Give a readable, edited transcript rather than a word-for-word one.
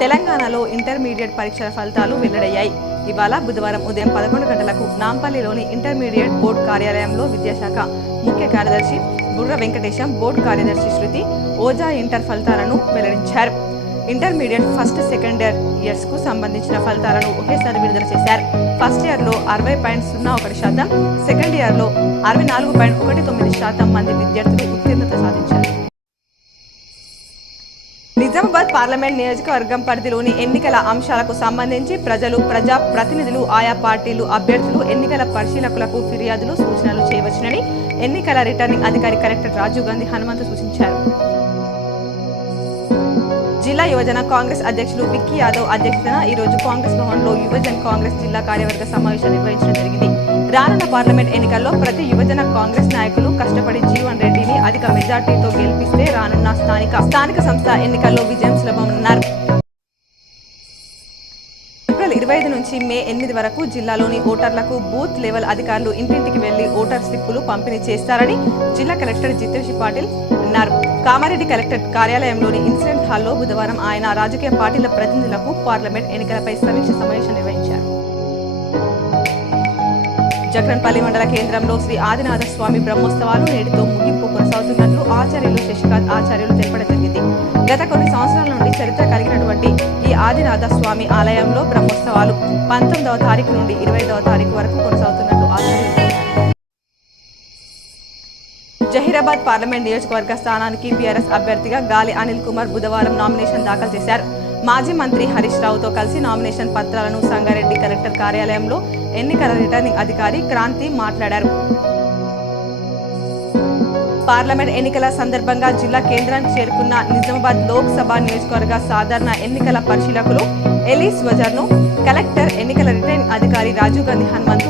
తెలంగాణలో ఇంటర్మీడియట్ పరీక్షల ఫలితాలు వెల్లడయ్యాయి. ఇవాళ బుధవారం ఉదయం 11 గంటలకు నాంపల్లిలోని ఇంటర్మీడియట్ బోర్డు కార్యాలయంలో విద్యాశాఖ ముఖ్య కార్యదర్శి బుర్ర వెంకటేశం, బోర్డు కార్యదర్శి శృతి ఓజా ఇంటర్ ఫలితాలను వెల్లడించారు. ఇంటర్మీడియట్ ఫస్ట్ సెకండ్ ఇయర్స్ కు సంబంధించిన ఫలితాలను ఒకేసారి విడుదల చేశారు. ఫస్ట్ ఇయర్ లో 60.01%, సెకండ్ ఇయర్ లో 64.19% మంది విద్యార్థులు ఉత్తీర్ణత సాధించారు. నిజామాబాద్ పార్లమెంట్ నియోజకవర్గం పరిధిలోని ఎన్నికల అంశాలకు సంబంధించి ప్రజలు, ప్రజా ప్రతినిధులు, ఆయా పార్టీలు అభ్యర్థులు ఎన్నికల పరిశీలకులకు ఫిర్యాదులు, సూచనలు చేయవచ్చునని ఎన్నికల రిటర్నింగ్ అధికారి కలెక్టర్ రాజీవ్ గాంధీ హనుమంతు సూచించారు. జిల్లా యువజన కాంగ్రెస్ అధ్యక్షులు విక్కీ యాదవ్ అధ్యక్షతన ఈరోజు కాంగ్రెస్ భవన్లో యువజన కాంగ్రెస్ జిల్లా కార్యవర్గ సమావేశం నిర్వహించడం జరిగింది. రానున్న పార్లమెంట్ ఎన్నికల్లో ప్రతి యువజన కాంగ్రెస్ నాయకులు కష్టపడి జీవన్ రెడ్డిని అధిక మెజార్టీతో గెలిపిస్తే రానున్న స్థానిక సంస్థ ఎన్నికల్లో విజయం సులభమన్నారు. ఏప్రిల్ 25 నుంచి మే 8 వరకు జిల్లాలోని ఓటర్లకు బూత్ లెవెల్ అధికారులు ఇంటింటికి వెళ్లి ఓటర్ స్లిప్పులు పంపిణీ చేస్తారని జిల్లా కలెక్టర్ జితేష్ పాటిల్ అన్నారు. కామారెడ్డి కలెక్టర్ కార్యాలయంలోని ఇన్సిడెంట్ హాల్లో బుధవారం ఆయన రాజకీయ పార్టీల ప్రతినిధులకు పార్లమెంట్ ఎన్నికలపై సమీక్ష సమావేశం నిర్వహించారు. జక్రన్పల్లి మండల కేంద్రంలో శ్రీ ఆదినాథ స్వామి బ్రహ్మోత్సవాలు నేటితో ముగింపు కొనసాగుతున్నట్లు ఆచార్యులు శశికాంత్ ఆచార్యులు తెలపడం జరిగింది. గత కొన్ని సంవత్సరాల నుండి చరిత్ర కలిగినటువంటి ఈ ఆదినాథ స్వామి ఆలయంలో బ్రహ్మోత్సవాలు 19వ తారీఖు నుండి 25వ తారీఖు వరకు కొనసాగుతున్నట్లు ఆచార్యులు తెలిపారు. జహీరాబాద్ పార్లమెంట్ నియోజకవర్గ స్థానానికి బీఆర్ఎస్ అభ్యర్థిగా గాలి అనిల్ కుమార్ బుధవారం నామినేషన్ దాఖలు చేశారు. మాజీ మంత్రి హరీష్ రావుతో కలిసి నామినేషన్ పత్రాలను సంగారెడ్డి కలెక్టర్ కార్యాలయంలో ఎన్నికల రిటర్నింగ్ అధికారి క్రాంతి మాట్లాడారు. పార్లమెంట్ ఎన్నికల సందర్భంగా జిల్లా కేంద్రానికి చేరుకున్న నిజామాబాద్ లోక్సభ నియోజకవర్గ సాధారణ ఎన్నికల పరిశీలకులు ఎలీస్ వజర్ను కలెక్టర్, ఎన్నికల రిటర్నింగ్ అధికారి రాజీవ్ గాంధీ హనుమంతు